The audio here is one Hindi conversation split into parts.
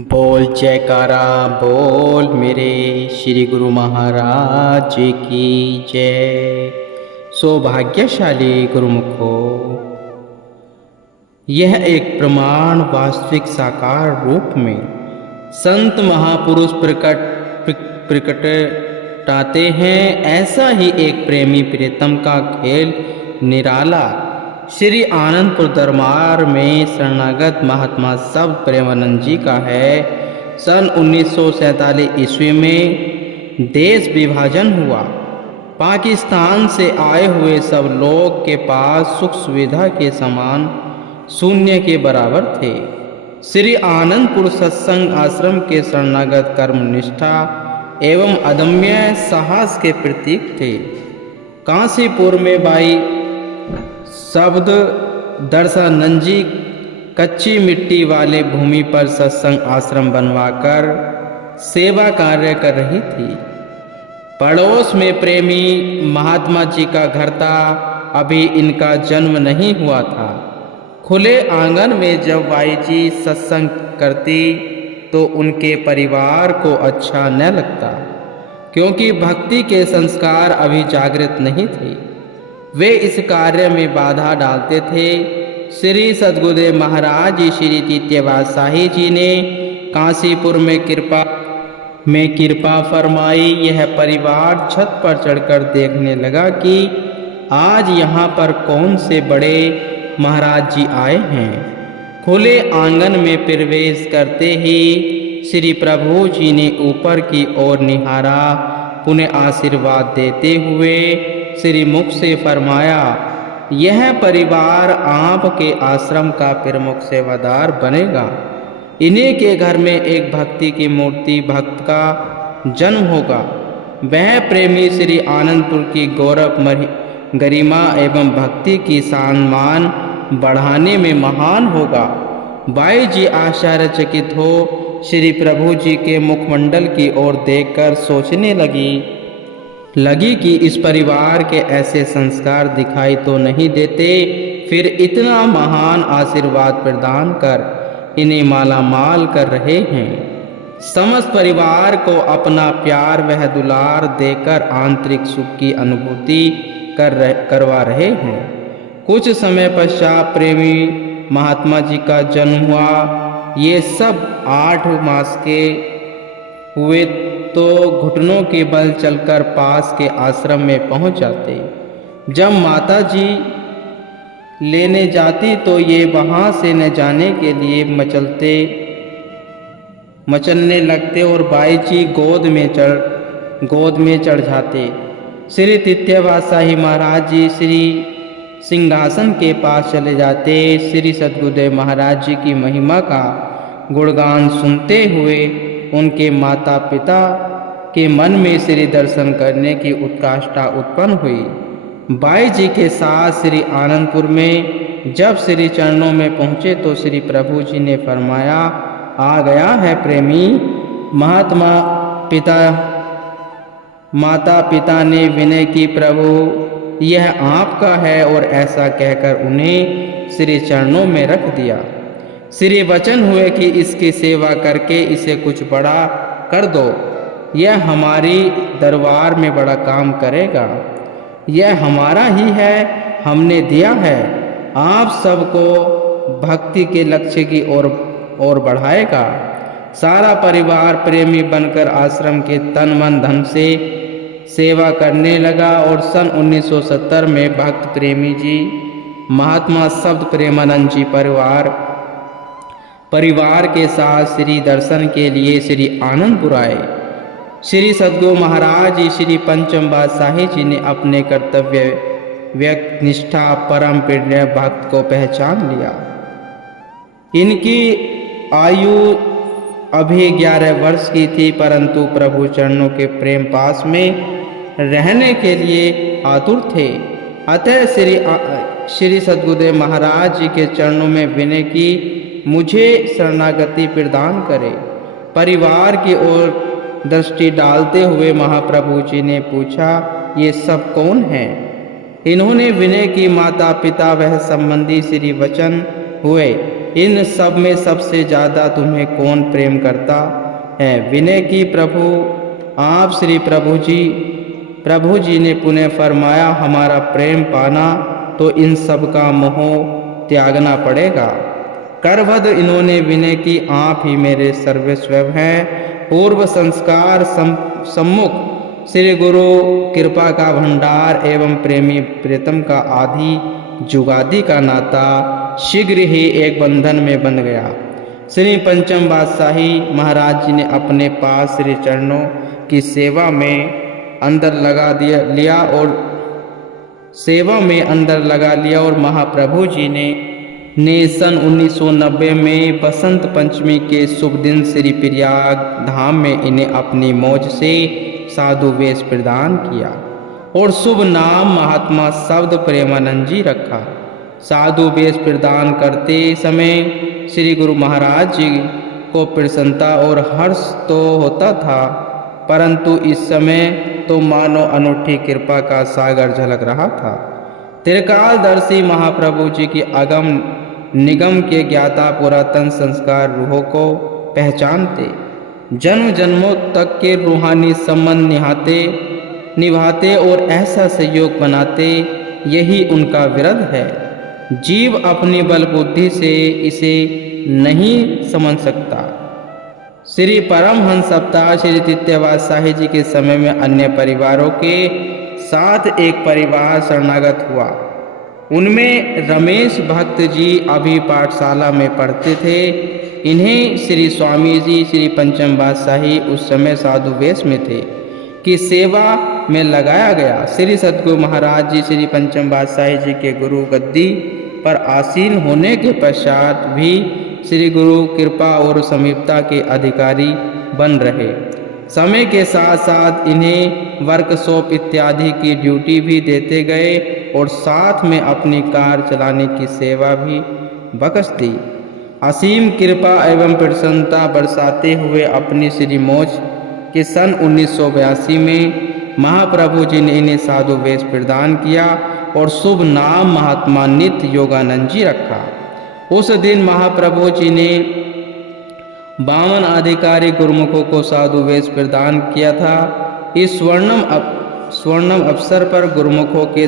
बोल जयकारा बोल मेरे श्री गुरु महाराज की जय। सौभाग्यशाली गुरुमुखो, यह एक प्रमाण वास्तविक साकार रूप में संत महापुरुष प्रकटाते हैं। ऐसा ही एक प्रेमी प्रीतम का खेल निराला श्री आनंदपुर दरबार में शरणागत महात्मा शब्द प्रेमानंद जी का है। सन 1947 ईस्वी में देश विभाजन हुआ। पाकिस्तान से आए हुए सब लोग के पास सुख सुविधा के समान शून्य के बराबर थे। श्री आनंदपुर सत्संग आश्रम के शरणागत कर्मनिष्ठा एवं अदम्य साहस के प्रतीक थे। काशीपुर में भाई शब्द दर्शनानंद जी कच्ची मिट्टी वाले भूमि पर सत्संग आश्रम बनवाकर सेवा कार्य कर रही थी। पड़ोस में प्रेमी महात्मा जी का घर था। अभी इनका जन्म नहीं हुआ था। खुले आंगन में जब बाई जी सत्संग करती तो उनके परिवार को अच्छा न लगता, क्योंकि भक्ति के संस्कार अभी जागृत नहीं थे। वे इस कार्य में बाधा डालते थे। श्री सद्गुरुदेव महाराज श्री तृतीयवाद शाही जी ने काशीपुर में कृपा फरमाई। यह परिवार छत पर चढ़कर देखने लगा कि आज यहाँ पर कौन से बड़े महाराज जी आए हैं। खुले आंगन में प्रवेश करते ही श्री प्रभु जी ने ऊपर की ओर निहारा। पुनः आशीर्वाद देते हुए श्री मुख से फरमाया, यह परिवार आपके आश्रम का प्रमुख सेवादार बनेगा। इन्हीं के घर में एक भक्ति की मूर्ति भक्त का जन्म होगा। वह प्रेमी श्री आनंदपुर की गौरव गरिमा एवं भक्ति की सम्मान बढ़ाने में महान होगा। बाई जी आश्चर्यचकित हो श्री प्रभु जी के मुखमंडल की ओर देखकर सोचने लगी कि इस परिवार के ऐसे संस्कार दिखाई तो नहीं देते, फिर इतना महान आशीर्वाद प्रदान कर इन्हें माला माल कर रहे हैं। समस्त परिवार को अपना प्यार वह दुलार देकर आंतरिक सुख की अनुभूति करवा रहे हैं। कुछ समय पश्चात प्रेमी महात्मा जी का जन्म हुआ। ये सब 8 मास के हुए तो घुटनों के बल चलकर पास के आश्रम में पहुंच जाते। जब माता जी लेने जाती तो ये वहां से न जाने के लिए मचलने लगते और बाई जी गोद में चढ़ जाते। श्री तृतीयवाद शाही महाराज जी श्री सिंहासन के पास चले जाते। श्री सद्गुरुदेव महाराज जी की महिमा का गुणगान सुनते हुए उनके माता पिता के मन में श्री दर्शन करने की उत्कंठा उत्पन्न हुई। बाई जी के साथ श्री आनंदपुर में जब श्री चरणों में पहुँचे तो श्री प्रभु जी ने फरमाया, आ गया है प्रेमी। माता पिता ने विनय की, प्रभु यह आपका है, और ऐसा कहकर उन्हें श्री चरणों में रख दिया। श्री वचन हुए कि इसकी सेवा करके इसे कुछ बड़ा कर दो। यह हमारी दरबार में बड़ा काम करेगा। यह हमारा ही है, हमने दिया है। आप सबको भक्ति के लक्ष्य की ओर बढ़ाएगा। सारा परिवार प्रेमी बनकर आश्रम के तन मन धन से सेवा करने लगा और सन 1970 में भक्त प्रेमी जी महात्मा शब्द प्रेमानंद जी परिवार के साथ श्री दर्शन के लिए श्री आनंदपुर आए। श्री सद्गुरु महाराज श्री पंचमवाद शाही जी ने अपने कर्तव्य व्यक्त निष्ठा परम प्रिय भक्त को पहचान लिया। इनकी आयु अभी 11 वर्ष की थी, परंतु प्रभु चरणों के प्रेम पास में रहने के लिए आतुर थे। अतः श्री सद्गुरुदेव महाराज जी के चरणों में विनय की, मुझे शरणागति प्रदान करे। परिवार की ओर दृष्टि डालते हुए महाप्रभु जी ने पूछा, ये सब कौन हैं? इन्होंने विनय की, माता पिता वह संबंधी श्री वचन हुए। इन सब में सबसे ज़्यादा तुम्हें कौन प्रेम करता है? विनय की प्रभु आप श्री प्रभु जी ने पुनः फरमाया, हमारा प्रेम पाना तो इन सब का मोह त्यागना पड़ेगा। करवध इन्होंने विनय की, आप ही मेरे सर्वस्व हैं। पूर्व संस्कार सम्मुख श्री गुरु कृपा का भंडार एवं प्रेमी प्रीतम का आदि जुगादि का नाता शीघ्र ही एक बंधन में बंध गया। श्री पंचम बादशाही महाराज जी ने अपने पास श्री चरणों की सेवा में अंदर लगा लिया और महाप्रभु जी ने सन 1990 में बसंत पंचमी के शुभ दिन श्री प्रयाग धाम में इन्हें अपनी मौज से साधु वेश प्रदान किया और शुभ नाम महात्मा शब्द प्रेमानंद जी रखा। साधु वेश प्रदान करते समय श्री गुरु महाराज जी को प्रसन्नता और हर्ष तो होता था, परंतु इस समय तो मानो अनूठी कृपा का सागर झलक रहा था। त्रिकालदर्शी महाप्रभु जी की अगम निगम के ज्ञाता पुरातन संस्कार रूहों को पहचानते, जन्म जन्मों तक के रूहानी संबंध निभाते और ऐसा सहयोग बनाते, यही उनका विरध है। जीव अपनी बल बुद्धि से इसे नहीं समझ सकता। श्री परमहंस सप्ताह श्री तृतीय बादशाही जी के समय में अन्य परिवारों के साथ एक परिवार शरणागत हुआ। उनमें रमेश भक्त जी अभी पाठशाला में पढ़ते थे। इन्हें श्री स्वामी जी श्री पंचम बादशाही उस समय साधु वेश में थे की सेवा में लगाया गया। श्री सद्गुरु महाराज जी श्री पंचम बादशाही जी के गुरु गद्दी पर आसीन होने के पश्चात भी श्री गुरु कृपा और समीपता के अधिकारी बन रहे। समय के साथ साथ इन्हें वर्कशॉप इत्यादि की ड्यूटी भी देते गए और साथ में अपनी कार चलाने की सेवा भी बख्श दी। असीम कृपा एवं प्रसन्नता बरसाते हुए अपनी श्री मौज के सन 1982 में महाप्रभु जी ने इन्हें साधु वेश प्रदान किया और शुभ नाम महात्मा नित्य योगानंद जी रखा। उस दिन महाप्रभु जी ने 52 अधिकारी गुरुमुखों को साधु वेश प्रदान किया था। इस स्वर्णम अवसर पर गुरुमुखों के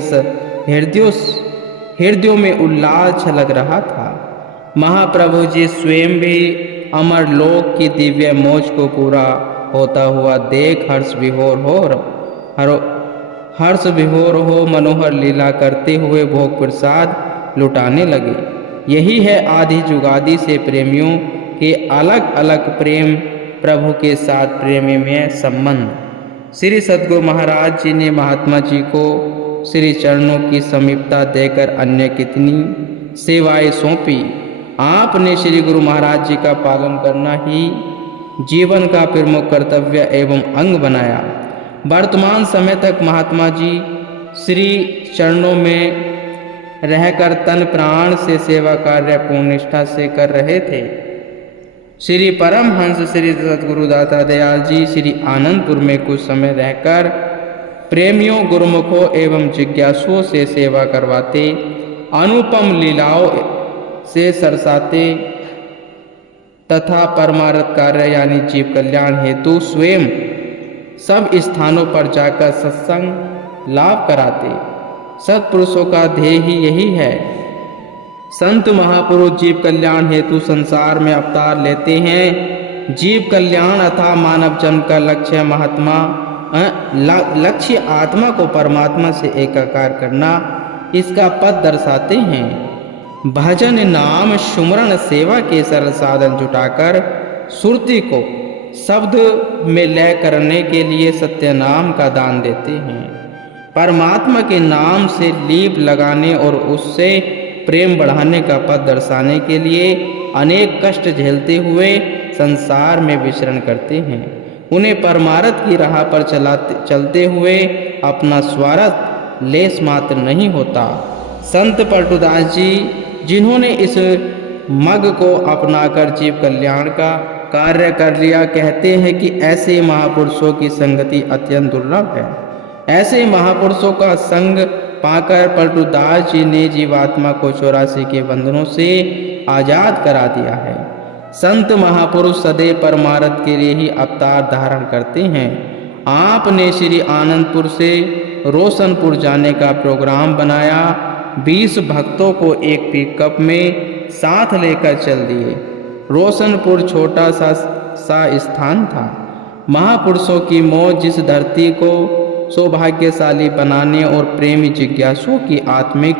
हृदयों में उल्लास छलक रहा था। महाप्रभु जी स्वयं भी अमर लोक की दिव्य मौज को पूरा होता हुआ देख हर्ष विभोर हो मनोहर लीला करते हुए भोग प्रसाद लुटाने लगे। यही है आदि जुगादि से प्रेमियों के अलग अलग प्रेम प्रभु के साथ प्रेमी में संबंध। श्री सद्गुरु महाराज जी ने महात्मा जी को श्री चरणों की समीपता देकर अन्य कितनी सेवाएं सौंपी। आपने श्री गुरु महाराज जी का पालन करना ही जीवन का प्रमुख कर्तव्य एवं अंग बनाया। वर्तमान समय तक महात्मा जी श्री चरणों में रहकर तन प्राण से सेवा कार्य पूर्ण निष्ठा से कर रहे थे। श्री परमहंस श्री सद्गुरु दाता दयाल जी श्री आनंदपुर में कुछ समय रहकर प्रेमियों गुरुमुखों एवं जिज्ञासुओं से सेवा करवाते, अनुपम लीलाओं से सरसाते तथा परमार्थ कार्य यानी जीव कल्याण हेतु स्वयं सब स्थानों पर जाकर सत्संग लाभ कराते। सत्पुरुषों का ध्येय ही यही है। संत महापुरुष जीव कल्याण हेतु संसार में अवतार लेते हैं। जीव कल्याण अथवा मानव जन्म का लक्ष्य आत्मा को परमात्मा से एकाकार करना, इसका पथ दर्शाते हैं। भजन नाम सुमरण सेवा के सरल साधन जुटाकर सुरति को शब्द में लय करने के लिए सत्य नाम का दान देते हैं। परमात्मा के नाम से लीप लगाने और उससे प्रेम बढ़ाने का पथ दर्शाने के लिए अनेक कष्ट झेलते हुए संसार में विचरण करते हैं। उन्हें परमार्थ की राह पर चलते हुए अपना स्वार्थ लेस मात्र नहीं होता। संत पलटूदास जी जिन्होंने इस मग को अपनाकर जीव कल्याण का कार्य कर लिया, कहते हैं कि ऐसे महापुरुषों की संगति अत्यंत दुर्लभ है। ऐसे महापुरुषों का संग पाकर पलटूदास जी ने जीवात्मा को 84 के बंधनों से आजाद करा दिया है। संत महापुरुष सदैव परमार्थ के लिए ही अवतार धारण करते हैं। आपने श्री आनंदपुर से रोशनपुर जाने का प्रोग्राम बनाया। 20 भक्तों को एक पिकअप में साथ लेकर चल दिए। रोशनपुर छोटा सा स्थान था। महापुरुषों की मौज जिस धरती को सौभाग्यशाली बनाने और प्रेमी जिज्ञासुओं की आत्मिक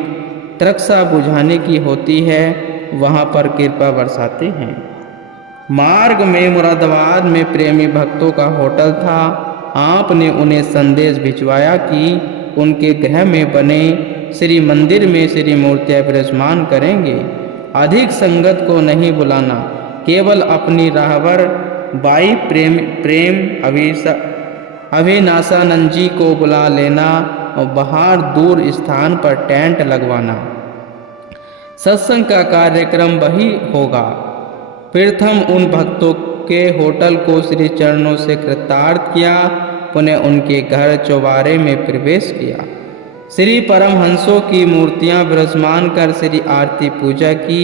तृष्णा बुझाने की होती है, वहाँ पर कृपा बरसाते हैं। मार्ग में मुरादाबाद में प्रेमी भक्तों का होटल था। आपने उन्हें संदेश भिजवाया कि उनके गृह में बने श्री मंदिर में श्री मूर्तियाँ विराजमान करेंगे। अधिक संगत को नहीं बुलाना, केवल अपनी राहबर बाई प्रेम अविनाशानंद जी को बुला लेना और बाहर दूर स्थान पर टेंट लगवाना। सत्संग का कार्यक्रम वही होगा। प्रथम उन भक्तों के होटल को श्री चरणों से कृतार्थ किया, पुनः उनके घर चौबारे में प्रवेश किया। श्री परमहंसों की मूर्तियां विराजमान कर श्री आरती पूजा की।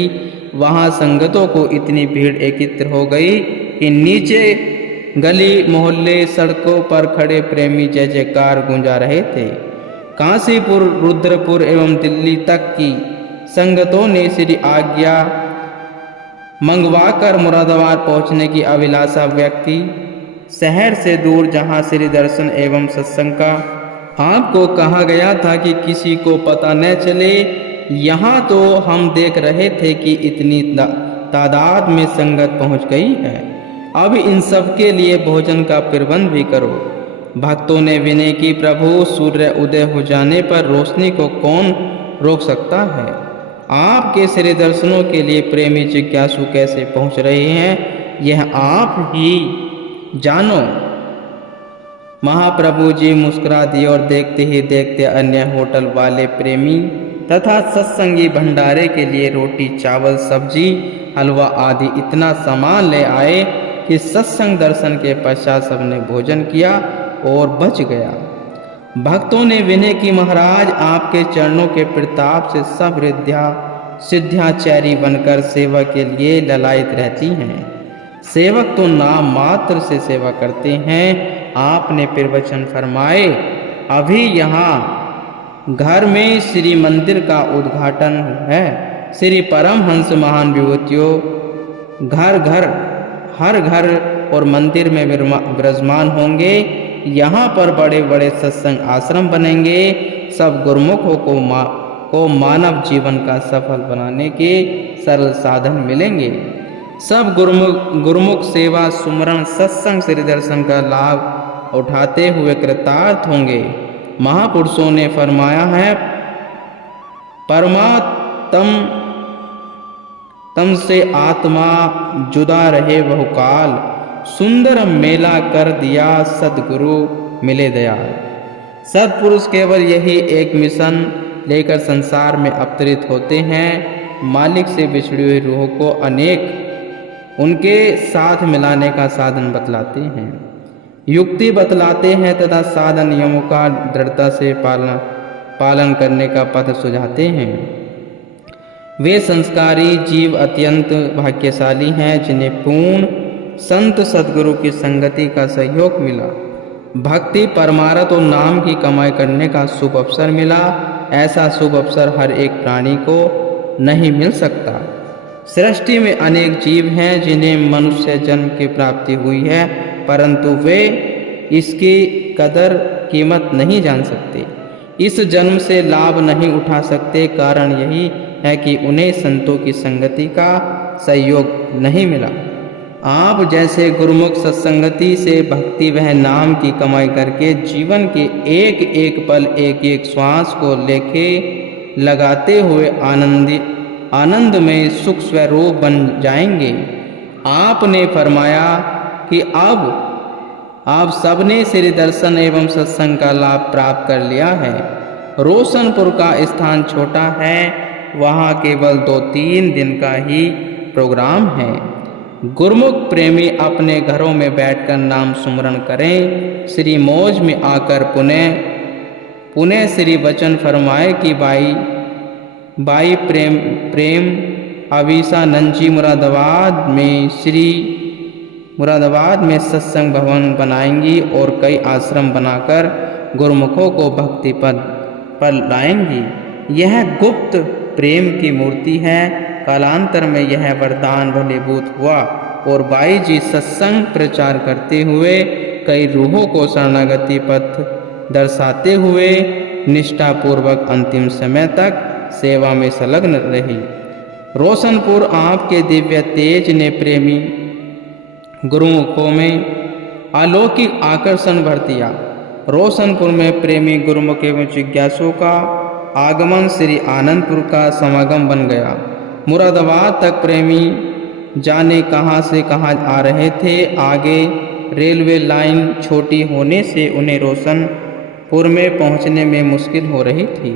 वहां संगतों को इतनी भीड़ एकत्र हो गई कि नीचे गली मोहल्ले सड़कों पर खड़े प्रेमी जय जयकार गूंजा रहे थे। काशीपुर, रुद्रपुर एवं दिल्ली तक की संगतों ने श्री आज्ञा मंगवाकर मुरादाबाद पहुंचने की अभिलाषा व्यक्त की। शहर से दूर जहां श्री दर्शन एवं सत्संग का आपको कहा गया था कि किसी को पता न चले, यहाँ तो हम देख रहे थे कि इतनी तादाद में संगत पहुंच गई है। अब इन सब के लिए भोजन का प्रबंध भी करो। भक्तों ने विनय की, प्रभु सूर्य उदय हो जाने पर रोशनी को कौन रोक सकता है? आपके श्री दर्शनों के लिए प्रेमी जिज्ञासु कैसे पहुंच रहे हैं, यह आप ही जानो। महाप्रभु जी मुस्कुरा दिए और देखते ही देखते अन्य होटल वाले प्रेमी तथा सत्संगी भंडारे के लिए रोटी, चावल, सब्जी, हलवा आदि इतना सामान ले आए कि सत्संग दर्शन के पश्चात सबने भोजन किया और बच गया। भक्तों ने विनय की, महाराज आपके चरणों के प्रताप से सब रिद्धियाँ सिद्ध्याचारी बनकर सेवा के लिए ललायित रहती हैं। सेवक तो नाम मात्र से सेवा करते हैं। आपने प्रवचन फरमाए, अभी यहाँ घर में श्री मंदिर का उद्घाटन है। श्री परमहंस महान विभूतियों हर घर और मंदिर में विराजमान होंगे। यहाँ पर बड़े बड़े सत्संग आश्रम बनेंगे। सब गुरुमुखों को मानव जीवन का सफल बनाने के सरल साधन मिलेंगे। सब गुरुमुख सेवा, सुमरण, सत्संग, श्री दर्शन का लाभ उठाते हुए कृतार्थ होंगे। महापुरुषों ने फरमाया है, तम से आत्मा जुदा रहे बहुकाल, सुंदर मेला कर दिया सदगुरु मिले दयाल। सत्पुरुष केवल यही एक मिशन लेकर संसार में अवतरित होते हैं। मालिक से बिछड़ी हुई रूह को अनेक उनके साथ मिलाने का साधन बतलाते हैं, युक्ति बतलाते हैं तथा साधन नियमों का दृढ़ता से पालन करने का पथ सुझाते हैं। वे संस्कारी जीव अत्यंत भाग्यशाली हैं जिन्हें पूर्ण संत सद्गुरु की संगति का सहयोग मिला, भक्ति, परमार्थ और नाम की कमाई करने का शुभ अवसर मिला। ऐसा शुभ अवसर हर एक प्राणी को नहीं मिल सकता। सृष्टि में अनेक जीव हैं जिन्हें मनुष्य जन्म की प्राप्ति हुई है, परंतु वे इसकी कदर कीमत नहीं जान सकते, इस जन्म से लाभ नहीं उठा सकते। कारण यही है कि उन्हें संतों की संगति का सहयोग नहीं मिला। आप जैसे गुरुमुख सत्संगति से भक्ति वह नाम की कमाई करके जीवन के एक एक पल, एक एक श्वास को लेके लगाते हुए आनंद में सुख स्वरूप बन जाएंगे। आपने फरमाया कि अब आप सबने श्री दर्शन एवं सत्संग का लाभ प्राप्त कर लिया है। रोशनपुर का स्थान छोटा है, वहाँ केवल 2-3 दिन का ही प्रोग्राम है। गुरुमुख प्रेमी अपने घरों में बैठकर नाम सुमरण करें, श्री मौज में आकर पुनः श्री वचन फरमाए कि बाई प्रेम अवीसानंद जी मुरादाबाद में सत्संग भवन बनाएंगी और कई आश्रम बनाकर गुरुमुखों को भक्ति पद पर लाएंगी। यह गुप्त प्रेम की मूर्ति है। कालांतर में यह वरदान भलीभूत हुआ और बाई जी सत्संग प्रचार करते हुए कई रूहों को शरणागति पथ दर्शाते हुए निष्ठापूर्वक अंतिम समय तक सेवा में संलग्न रही। रोशनपुर आपके दिव्य तेज ने प्रेमी गुरुमुखों में अलौकिक आकर्षण भर दिया। रोशनपुर में प्रेमी गुरुमुख एवं जिज्ञासुओं का आगमन श्री आनंदपुर का समागम बन गया। मुरादाबाद तक प्रेमी जाने कहाँ से कहाँ आ रहे थे। आगे रेलवे लाइन छोटी होने से उन्हें रोशनपुर में पहुँचने में मुश्किल हो रही थी।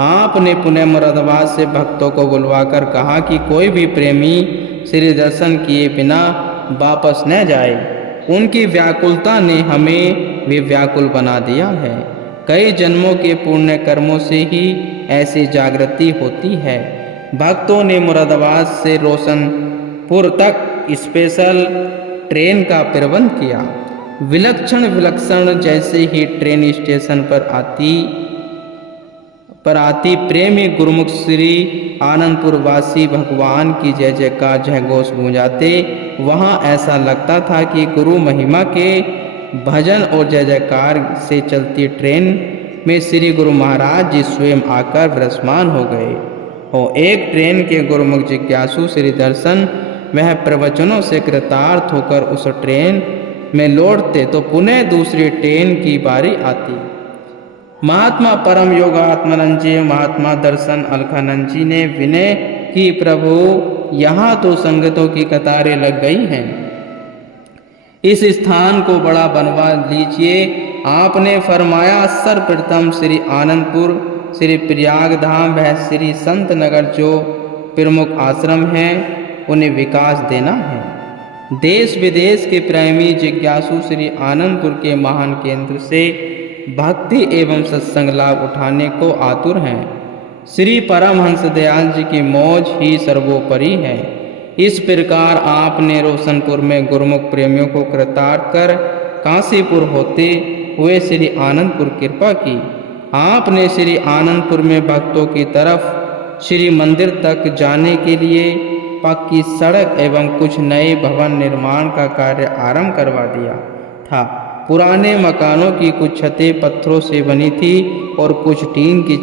आपने पुनः मुरादाबाद से भक्तों को बुलवाकर कहा कि कोई भी प्रेमी श्री दर्शन किए बिना वापस न जाए। उनकी व्याकुलता ने हमें भी व्याकुल बना दिया है। कई जन्मों के पुण्य कर्मों से ही ऐसी जागृति होती है। भक्तों ने मुरादाबाद से रोशनपुर तक स्पेशल ट्रेन का प्रबंध किया। विलक्षण जैसे ही ट्रेन स्टेशन पर आती प्रेमी गुरुमुख श्री आनंदपुर वासी भगवान की जय जयकार जय घोष गूंजाते। वहाँ ऐसा लगता था कि गुरु महिमा के भजन और जय जयकार से चलती ट्रेन में श्री गुरु महाराज जी स्वयं आकर विराजमान हो गए। और एक ट्रेन के गुरुमुख जिज्ञासु श्री दर्शन वह प्रवचनों से कृतार्थ होकर उस ट्रेन में लौटते तो पुनः दूसरी ट्रेन की बारी आती। महात्मा परम योगात्मानंद जी महात्मा दर्शन अलखानंद जी ने विनय की, प्रभु यहाँ तो संगतों की कतारें लग गई हैं, इस स्थान को बड़ा बनवा लीजिए। आपने फरमाया सर्वप्रथम श्री आनंदपुर श्री प्रयाग धाम व श्री संत नगर जो प्रमुख आश्रम हैं उन्हें विकास देना है। देश विदेश के प्रेमी जिज्ञासु श्री आनंदपुर के महान केंद्र से भक्ति एवं सत्संग लाभ उठाने को आतुर हैं। श्री परमहंस दयाल जी की मौज ही सर्वोपरि है। इस प्रकार आपने रोशनपुर में गुरुमुख प्रेमियों को कृतार्थ कर काशीपुर होते हुए श्री आनंदपुर कृपा की। आपने श्री आनंदपुर में भक्तों की तरफ श्री मंदिर तक जाने के लिए पक्की सड़क एवं कुछ नए भवन निर्माण का कार्य आरंभ करवा दिया था। पुराने मकानों की कुछ छतें पत्थरों से बनी थी और कुछ टीन की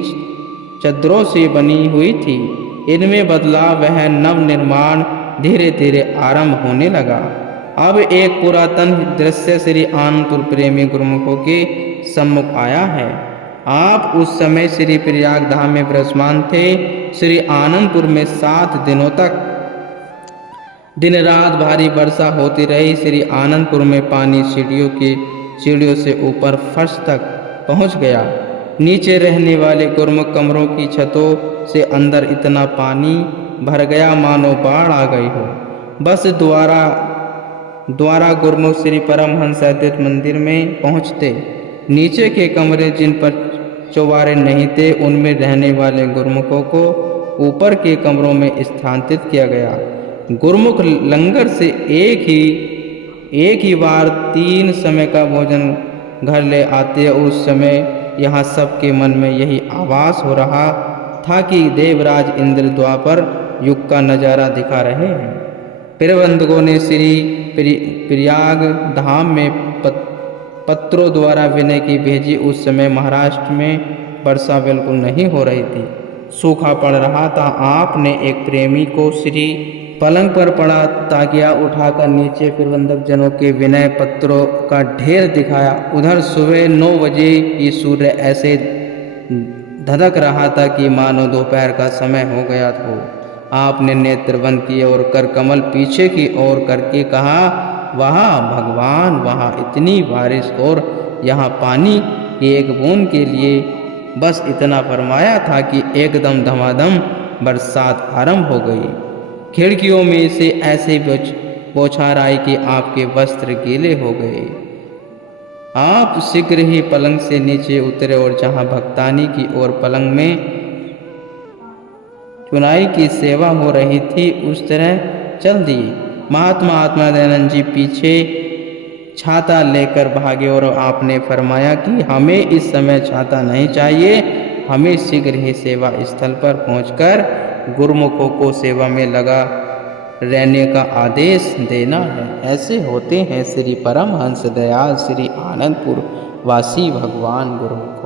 चद्दरों से बनी हुई थी। इनमें बदलाव वह नव निर्माण धीरे धीरे आरंभ होने लगा। अब एक पुरातन दृश्य श्री आनंदपुर प्रेमी गुरुमुखों के सम्मुख आया है। आप उस समय श्री प्रयाग धाम में विराजमान थे। श्री आनंदपुर में 7 दिनों तक दिन रात भारी वर्षा होती रही। श्री आनंदपुर में पानी सीढ़ियों से ऊपर फर्श तक पहुंच गया। नीचे रहने वाले गुरुमुख कमरों की छतों से अंदर इतना पानी भर गया मानो बाढ़ आ गई हो। बस द्वारा गुरुमुख श्री परमहंस अद्वैत मंदिर में पहुंचते नीचे के कमरे जिन पर चौबारे नहीं थे उनमें रहने वाले गुरुमुखों को ऊपर के कमरों में स्थानांतरित किया गया। गुरुमुख लंगर से एक ही बार 3 समय का भोजन घर ले आते। उस समय यहाँ सबके मन में यही आभास हो रहा था कि देवराज इंद्र द्वापर युग का नज़ारा दिखा रहे हैं। प्रबंधकों ने श्री प्रयाग धाम में पत्रों द्वारा विनय की भेजी। उस समय महाराष्ट्र में वर्षा बिल्कुल नहीं हो रही थी, सूखा पड़ रहा था। आपने एक प्रेमी को श्री पलंग पर पड़ा ताकिया उठाकर नीचे प्रबंधक जनों के विनय पत्रों का ढेर दिखाया। उधर सुबह 9 बजे ही सूर्य ऐसे धधक रहा था कि मानो दोपहर का समय हो गया हो। आपने नेत्र बंद किए और कर कमल पीछे की ओर करके कहा, वहाँ भगवान, वहाँ इतनी बारिश और यहाँ पानी की एक बूंद के लिए बस इतना फरमाया था कि एकदम धमाधम बरसात आरंभ हो गई। खिड़कियों में से ऐसे बौछार आई कि आपके वस्त्र गीले हो गए। आप शीघ्र ही पलंग से नीचे उतरे और जहाँ भक्तानी की ओर पलंग में चुनाई की सेवा हो रही थी उस तरह चल दिए। महात्मा आत्मानंद जी पीछे छाता लेकर भागे और आपने फरमाया कि हमें इस समय छाता नहीं चाहिए, हमें शीघ्र ही सेवा स्थल पर पहुंचकर गुरुमुखों को सेवा में लगा रहने का आदेश देना है। ऐसे होते हैं श्री परमहंस दयाल श्री आनंदपुर वासी भगवान गुरुमुख।